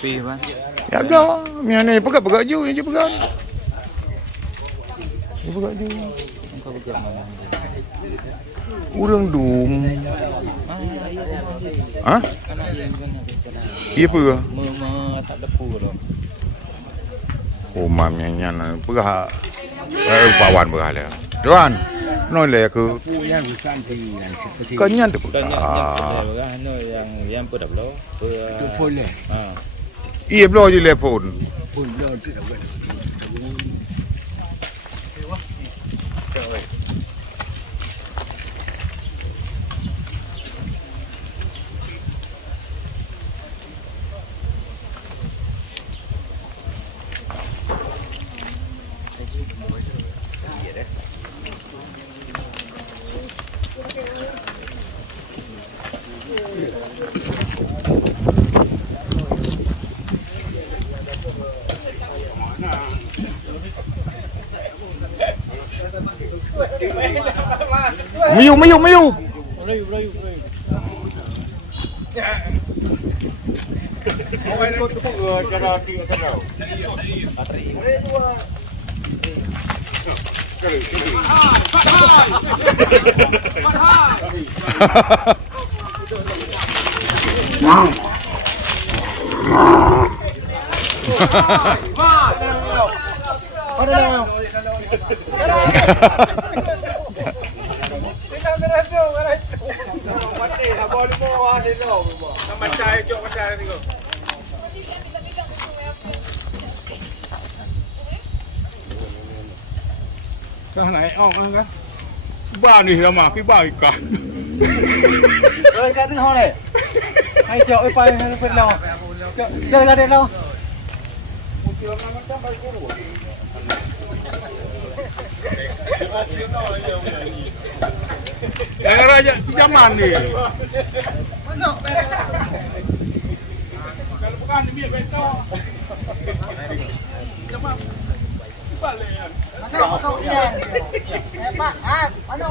Pipa. Ya dah, mian ni pegat-pegat je pegat. Pegat je. Engkau pegang mana? Urang dum. Ha? Iya apa? Tak depu tu. Oh mam nyan pegah. Pawan pegah le. Tuan. Noi le ke. Yang bukan tinggal seperti Kenyan tu. Dan yang pedap lo. itu boleh Iya blo je le pun. pun belum tidak boleh. Meyup. Cái này ông cái ba này là mà cái ba cái cả Rồi cái thứ hai này. Hay chợ phải hay phải lo. Chơi ra đây lo. cái raja zaman nih kalau bukan ini beto balik Ano?